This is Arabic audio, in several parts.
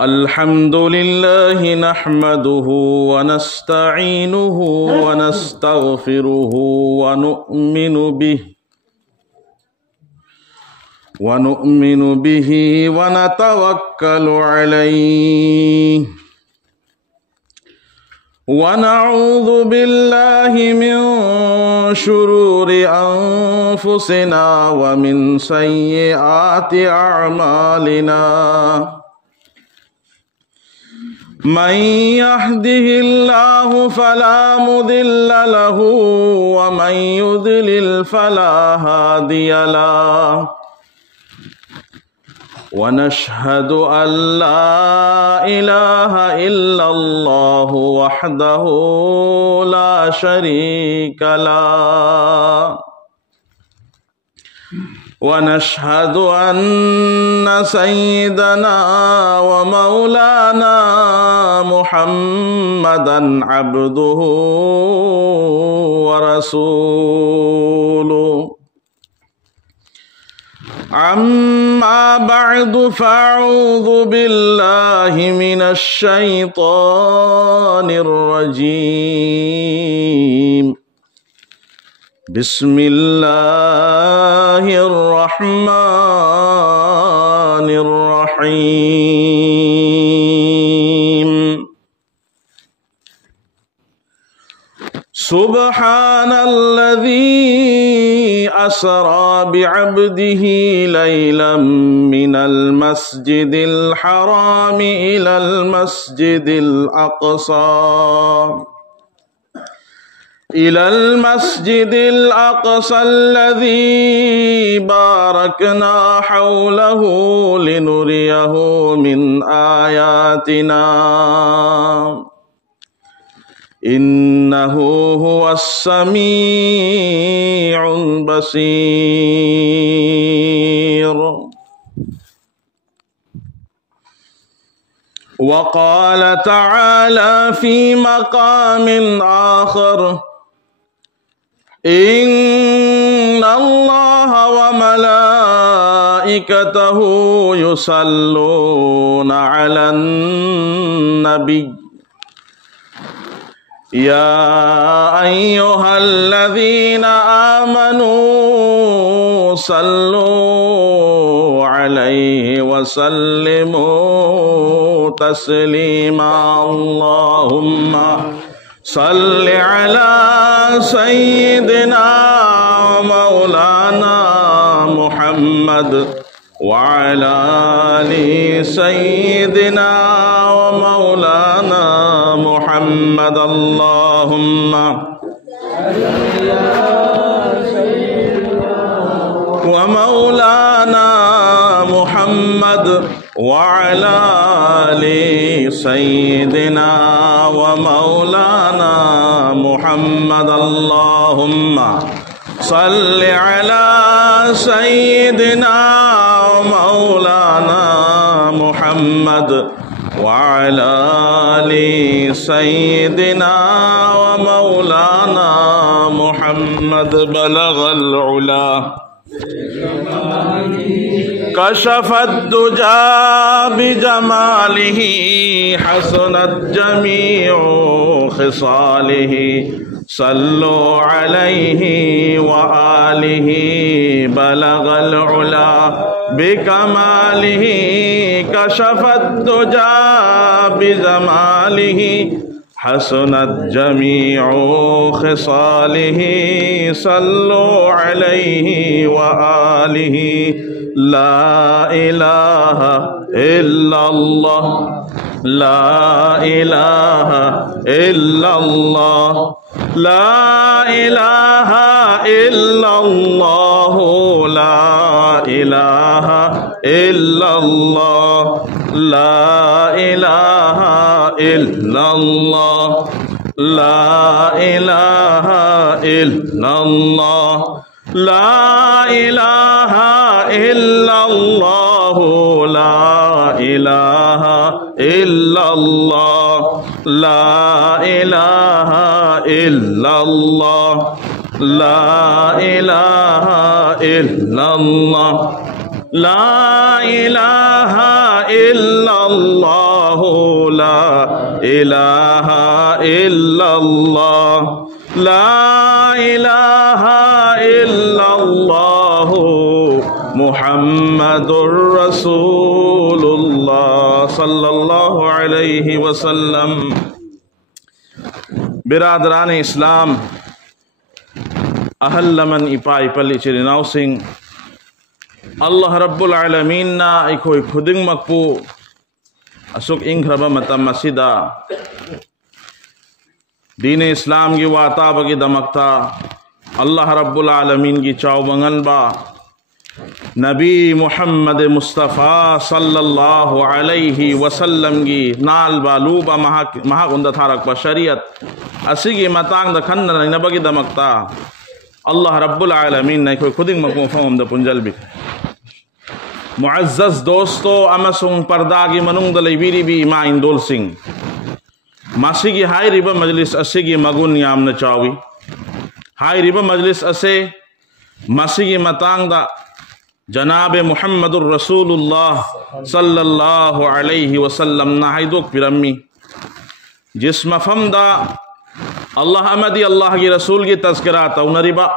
الحمد لله نحمده ونستعينه ونستغفره ونؤمن به ونتوكل عليه ونعوذ بالله من شرور أنفسنا ومن سيئات أعمالنا من يهده الله فلا مضل له ومن يضلل فلا هادي له ونشهد أن لا إله إلا الله وحده لا شريك له ونشهد أن سيدنا ومولانا محمدا عبده ورسوله أما بعد فأعوذ بالله من الشيطان الرجيم بسم الله الرحمن الرحيم سبحان الذي أسرى بعبده ليلا من المسجد الحرام إلى المسجد الأقصى الذي باركنا حوله لنريه من آياتنا إنه هو السميع البصير. وقال تعالى في مقام آخر إن الله وملائكته يصلون على النبي يا أيها الذين آمنوا صلوا عليه وسلموا تسليما اللهم صل على سيدنا مولانا محمد وعلى آل سيدنا ومولانا محمد اللهم ومولانا محمد وعلى آل سيدنا ومولانا محمد اللهم صل على سيدنا ومولانا محمد وعلى آل سيدنا ومولانا محمد بلغ العلا كشف الدجى بجماله حسنت جميع خصاله صلوا عليه وآله بلغ العلا بكماله كشف الدجى بجماله حسنت جميع خصاله صلوا عليه وآله لا إله إلا الله لا إله إلا الله لا إله إلا الله لا إله إلا الله لا إله إلا الله لا إله إلا الله لا إله إلا الله لا إله إلا الله لا إله إلا الله ला इलाहा इल्लल्लाह ला इलाहा इल्लल्लाह ला इलाहा इल्लल्लाह ला इलाहा इल्लल्लाह मुहम्मदुर रसूलुल्लाह सल्लल्लाहु अलैहि वसल्लम। बिरादरान इस्लाम, ahal laman ipa ipali chirinaw sing Allah Rabbul Alamin na iko'y kuding magpo asuk inghraba matam masida dine Islam gi wata bagi damakta Allah Rabbul Alamin gi chawbangan ba Nabi Muhammad Mustafa sallallahu alaihi wasallam gi nal balu ba mahakunda tharak ba shariat asigi matang da khanna na bagi damakta Allah Rabbul Alamin na iko'y kuding magpo famam da punjal bi Muazzaz dosto amasung pardagi manung dalay biribi ima indol sing masigi hai riba majlis asigi magun yam na chawi hai riba majlis ase masigi matang da janabe Muhammadur Rasulullah sallallahu alaihi wasallam na haidok pirammi jis mafam da Allah amadi Allah ki rasul ki tazkira taw na riba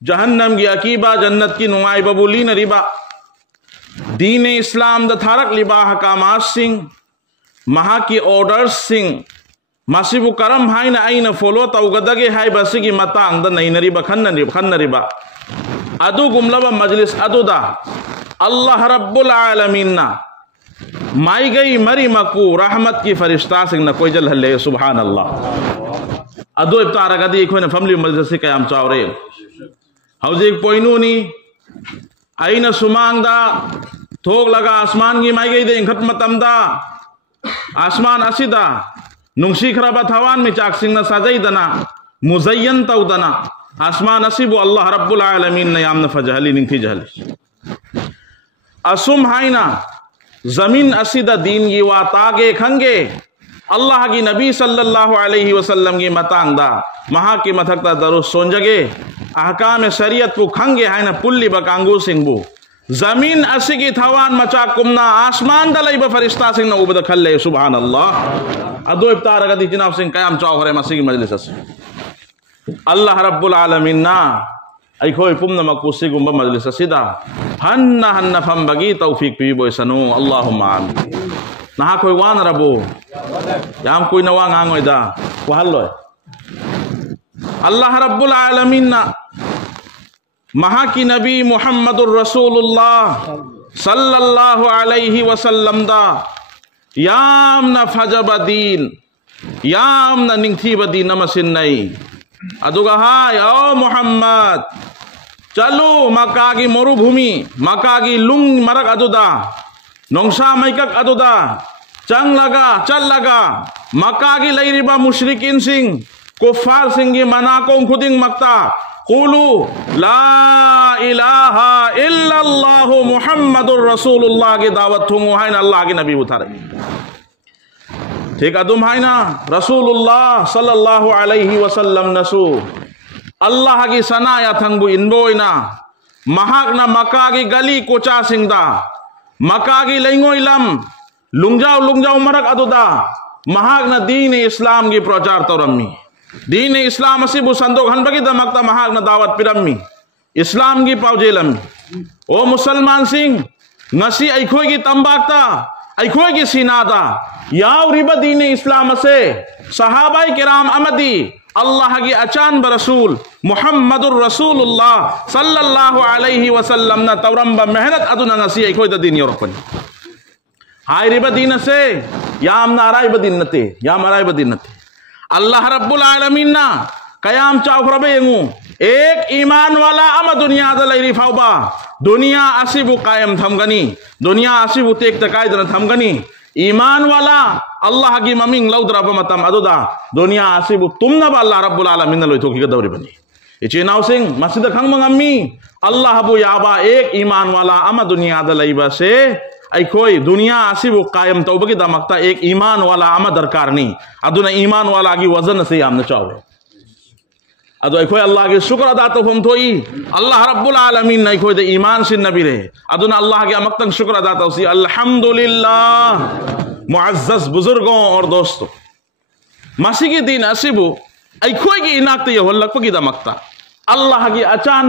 jahannam ki akiba jannat ki nuai babuli na riba दीन इस्लाम द थारक लिबा हकामात सिंह महा की ऑर्डर्स सिंह मासिबु करम हाई ना आई ना फॉलो तौगदगे हाई बसी की मतांग द नहीं नरीबा खन्नरीबा अदु गुमलबा मजलिस अदुदा अल्लाह रब्बुल आलमीन ना माई गई मरी मकू रहमत की फरिश्ता सिंह ना कोई जल हल्ले सुभान अल्लाह अदु इफ्तार गदी कोई ना फैमिली मजलिस से कयाम चावरे हौजे पोइनूनी आईना सुमांगदा थोक लगा आसमान की माई गई दे इंखत मतमदा आसमान असिदा नुंसी खराबा थवान में चाक सिंह सजई दना मुजयन तौदना आसमान असिबु अल्लाह रब्बुल आलमीन ने याम न फजहली निंथी जहली असुम हाइना जमीन असिदा दीन की वातागे खंगे अल्लाह की नबी सल्लल्लाहु अलैहि वसल्लम की मतांगदा महा की मथकता दरुस सोंजगे अहकाम शरीयत को खंगे है ना पुल्ली बकांगू सिंहबू जमीन असी की थवान मचा कुमना आसमान दलाई बफरिश्ता सिंह ना उबद खल्ले सुभान अल्लाह अदो इफ्तार गदी जनाब सिंह कयाम चावरे मसी की मजलिस अस अल्लाह रब्बुल आलमीन ना अखोई पुमना मकुसी गुंबा मजलिस असिदा हन्ना फम बगी तौफीक पी बोय सनु अल्लाहुम्मा आमीन ना कोई वान रबो याम कोई नवा ngangoida wahaloy अल्लाह रब्बुल आलमीन ना महा की नबी मुहम्मदुर रसूलुल्लाह सल्लल्लाहु अलैहि वसल्लम दा याम ना फजबदीन याम ना निंगथी बदी नमसिन नहीं अदुगा हाय ओ मुहम्मद चलो मक्का की मरुभूमि मक्का की लुंग मरक अदुदा नोंसा मैकक अदुदा चंग लगा चल लगा मक्का की लईरिबा मुशरिकिन सिंह कुफार सिंह मना को खुदिंग मक्ता कुलू ला इलाहा इल्लल्लाह मुहम्मदुर रसूलुल्लाह की दावत थुंगो है ना अल्लाह के नबी उतारे ठीक अदुम है ना रसूलुल्लाह सल्लल्लाहु अलैहि वसल्लम नसु अल्लाह की सना या थंगबु इनबोइना महाक ना मक्का की गली कोचा सिंगदा मक्का की लेंगो इलम लुंगजाव मरक अदुदा महाक ना दीन इस्लाम की प्रचार तोरम्मी दीन इस्लाम असिबु संदोक हनबगी दमकता महाक ना दावत पिरम्मी इस्लाम की पाउजेलम्मी ओ मुसलमान सिंह ngasi अखोई की तंबाकता अखोई की सीनादा याव रिबा दीन इस्लाम से सहाबाई किराम अमदी अल्लाह की अचान बरसूल मुहम्मदुर रसूलुल्लाह सल्लल्लाहु अलैहि वसल्लम ना तवरम मेहनत अदुना ngasi अखोई द दीन योरपन हाय रिबा दीन से याम नाराय बदीन नते याम नाराय बदीन नते अल्लाह रब्बुल आलमीन ना कयाम चावरबे यंगु एक ईमान वाला अम दुनिया दलैरी फावबा दुनिया असिबु कायम थमगनी दुनिया असिबु तेक तकाय दन थमगनी ईमान वाला अल्लाह की ममिंग लौद्रब मतम अदुदा दुनिया असिबु तुमना बा अल्लाह रब्बुल आलमीन लोइथोकी गदौरी बनी इचेनाव सिंह मस्जिद खंगमंगम्मी अल्लाह बु याबा एक ईमान वाला अम दुनिया दलैबा से अखोई दुनिया असिबु कायम तौबगी दमकता एक ईमान वाला अमा दरकार नहीं अदुना ईमान वाला की वजन से याम चावे अदो अखोय अल्लाह के शुक्र अदा तौफम थोई अल्लाह रब्बुल आलमीन ने अखोय दे ईमान सिन नबीरे अदुना अल्लाह के अमक्तंग शुक्र अदा तौसी अल्हम्दुलिल्लाह। मुअज़्ज़ज़ बुजुर्गों और दोस्तों, मसीह की दीन असिबु अखोय की इनाकते यह वल्लक की दमकता अल्लाह की अचान